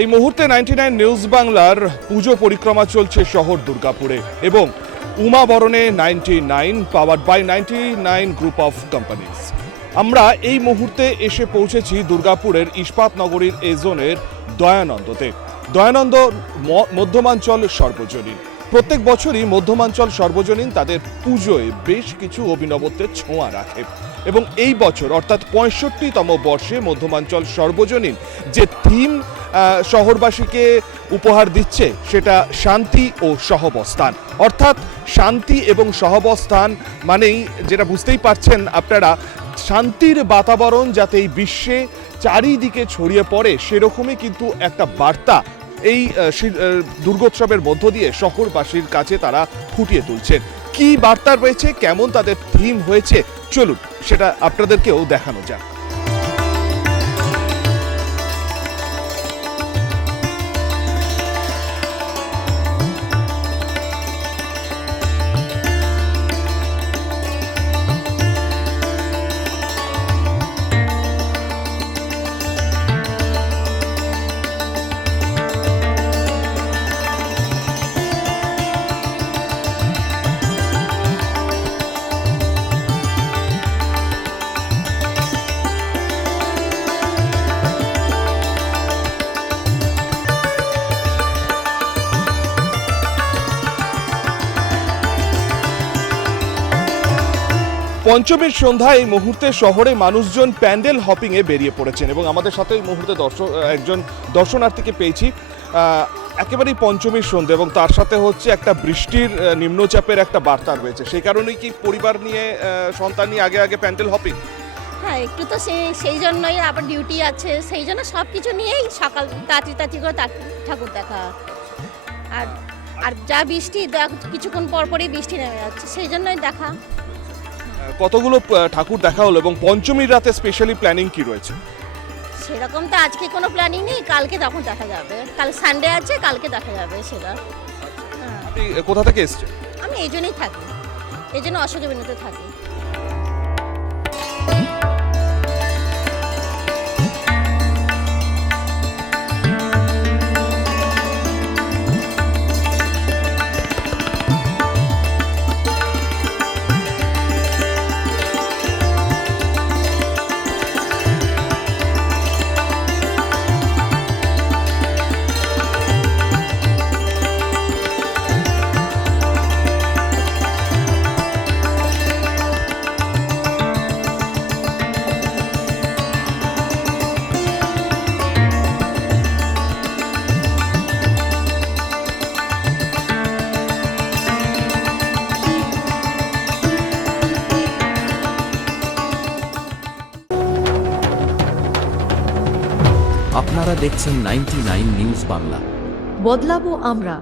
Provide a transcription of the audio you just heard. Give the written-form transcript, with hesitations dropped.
এই মুহূর্তে 99 নিউজ বাংলার পুজো পরিক্রমা চলছে শহর দুর্গাপুরে এবং উমাবরণে 99 powered by 99 group of companies. আমরা এই মুহূর্তে এসে পৌঁছেছি দুর্গাপুরের ইস্পাত নগরীর এ জোনের দয়ানন্দতে। দয়ানন্দ মধ্যমাঞ্চল সর্বজনীন। প্রত্যেক বছরই মধ্যমাঞ্চল সর্বজনীন তাদের পুজোয় বেশ কিছু অভিনবত্বের ছোঁয়া রাখে এবং এই বছর অর্থাৎ 65তম বর্ষে মধ্যমাঞ্চল সর্বজনীন যে থিম শহরবাসীকে উপহার দিচ্ছে সেটা শান্তি ও সহাবস্থান। অর্থাৎ শান্তি এবং সহাবস্থান মানেই যেটা বুঝতেই পারছেন আপনারা, শান্তির বাতাবরণ যাতে এই বিশ্বে চারিদিকে ছড়িয়ে পড়ে সেরকমই কিন্তু একটা বার্তা এই দুর্গোৎসবের মধ্য দিয়ে শহরবাসীর কাছে তারা ফুটিয়ে তুলছেন। কি বার্তা রয়েছে, কেমন তাদের থিম হয়েছে, চলুন সেটা আপনাদেরকেও দেখানো যাক। পঞ্চমীর সন্ধ্যায় এই মুহূর্তে শহরে মানুষজন প্যান্ডেল হপিংয়ে বেরিয়ে পড়েছেন এবং আমাদের সাথে এই মুহূর্তে একজন দর্শনার্থীকে পেয়েছি। একেবারেই পঞ্চমীর সন্ধ্যা এবং তার সাথে হচ্ছে একটা বৃষ্টির নিম্নচাপের একটা বার্তা রয়েছে, সেই কারণেই কি পরিবার নিয়ে সন্তান নিয়ে আগে আগে প্যান্ডেল হপিং? হ্যাঁ, একটু তো সেই জন্যই আবার ডিউটি আছে, সেই জন্য সব কিছু নিয়েই সকাল তাড়াতাড়ি করে ঠাকুর দেখা। আর যা বৃষ্টি কিছুক্ষণ পরপরই বৃষ্টি নেমে যাচ্ছে, সেই জন্যই দেখা। কতগুলো ঠাকুর দেখা হলো এবং পঞ্চমীর রাতে স্পেশালি প্ল্যানিং কি রয়েছে? সেরকম তো আজকে কোনো প্ল্যানিং নেই, কালকে তখন দেখা যাবে। কাল সানডে আছে, কালকে দেখা যাবে সেটা। আপনি কোথা থেকে এসেছেন? আমি এই জন্যই থাকি, এই জন্য অশোক এভিনিউতে থাকি। আপনারা দেখছেন 99 নিউজ বাংলা। বদলাবো আমরা।